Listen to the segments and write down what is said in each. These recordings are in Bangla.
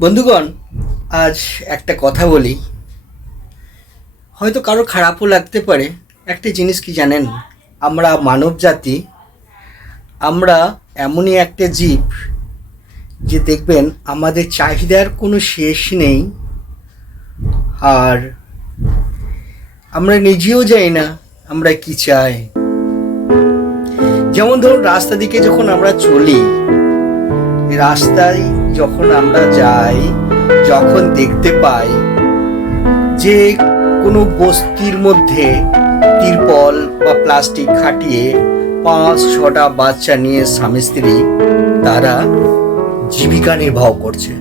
বন্ধুগণ, আজ একটা কথা বলি। হয়তো কারও খারাপও লাগতে পারে। একটা জিনিস কি জানেন? আমরা মানব জাতি, আমরা এমনই একটা জীব যে দেখবেন আমাদের চাহিদার কোনো শেষ নেই। আর আমরা নিজেও যাই না, আমরা কি চাই? যেমন ধরুন, রাস্তা দিকে যখন আমরা চলি, রাস্তায় যখন আমরা যাই, যখন দেখতে পাই যে কোনো বস্তির মধ্যে তিরপল বা প্লাস্টিক খাটিয়ে পাঁচ ছটা বাচ্চা নিয়ে স্বামী স্ত্রী, তারা জীবিকা নির্বাহ করছে।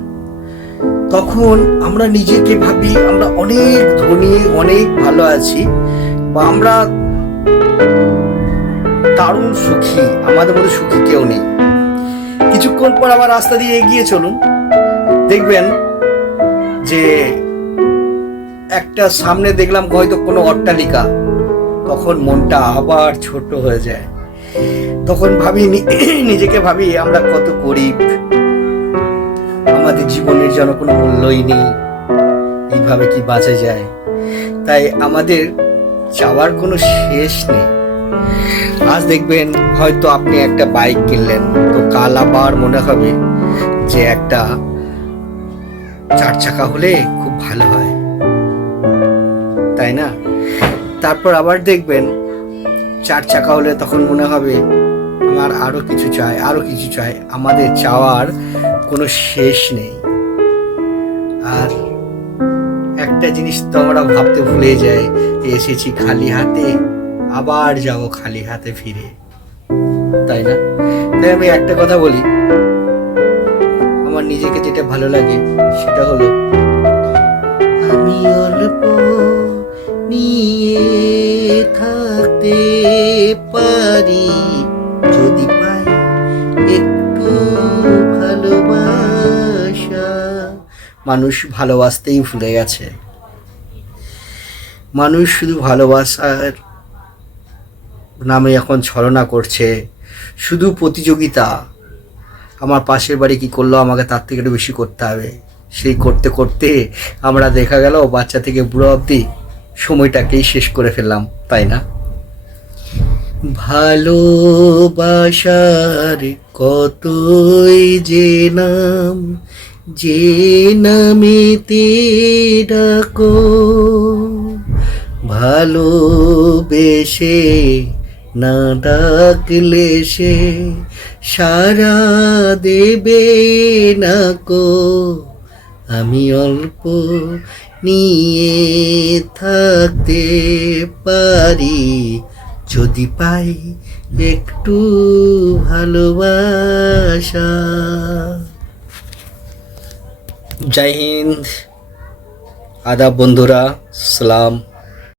তখন আমরা নিজেকে ভাবি, আমরা অনেক ধনী, অনেক ভালো আছি, বা আমরা দারুণ সুখী, আমাদের মধ্যে সুখী কেউ নেই। কিছুক্ষণ পর আবার রাস্তা দিয়ে এগিয়ে চলুন। দেখবেন যে একটা সামনে দেখলাম হয়তো কোনো অট্টালিকা, তখন মনটা আবার ছোট হয়ে যায়। তখন ভাবি নিজেকে ভাবি আমরা কত গরিব, আমাদের জীবনের যেন কোনো মূল্যই নেই, এইভাবে কি বাঁচা যায়? তাই আমাদের চাওয়ার কোনো শেষ নেই। আজ দেখবেন হয়তো আপনি একটা বাইক কিনলেন কাল আবার মনে হবে যে একটা চার চাকা হলে খুব ভালো হয়। তাই না? তারপর আবার দেখবেন চার চাকা হলে তখন মনে হবে আমার আরও কিছু চাই, আরও কিছু চাই। আমাদের চাওয়ার কোনো শেষ নেই। আর একটা জিনিস তো আমরা ভাবতে ভুলে যাই এসেছি খালি হাতে, আবার যাব খালি হাতে ফিরে। তাই না? তাই আমি একটা কথা বলি। আমার নিজেকে যেটা ভালো লাগে, সেটা হলো, আমি অল্প নিয়ে থাকতে পারি, যদি পাই একটু ভালোবাসা। মানুষ ভালোবাসতেই ভুলে গেছে। মানুষ শুধু ভালোবাসার নামে এখন ছলনা করছে। শুধু প্রতিযোগিতা। আমার পাশের বাড়ি কি করল? আমাকে তার থেকে একটু বেশি করতে হবে। সেই করতে করতে আমরা দেখা গেল বাচ্চা থেকে বুড়ো অবধি সময়টাকেই শেষ করে ফেললাম, তাই না? ভালোবাসার কতই যে নাম, যে নামেতে ডাকো। ভালোবেসে না ডাকলে সে সারা দেবে না কো। আমি অল্প নিয়ে থাকতে পারি, যদি পাই একটু ভালোবাসা। জয় হিন্দ। আদাব বন্ধুরা, সালাম।